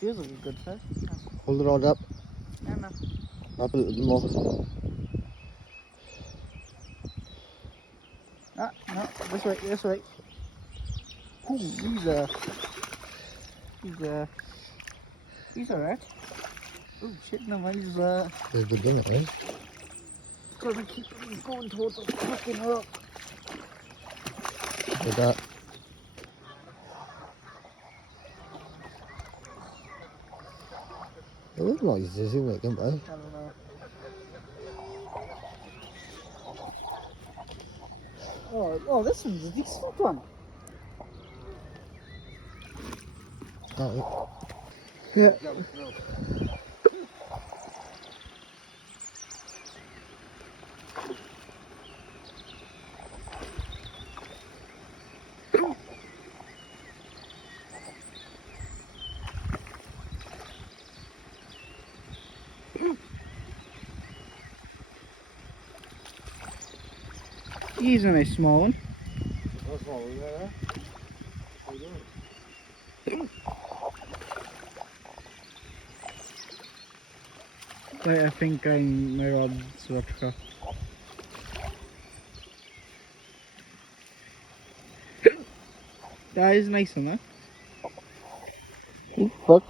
feels like a good fish. Hold the rod up. Yeah, no. Up a little more. Ah, no, this way, this way. Ooh, he's alright. Oh shit, no, he's He's a good one, eh? gonna keep going towards the fucking rock. Like that. It was nice, isn't it, by? I don't know. Oh, this one's a decent one. Oh, Yeah. He's a nice small one. that's all we got, Right, I think my rod's vertical. That is nice one, though. Fuck.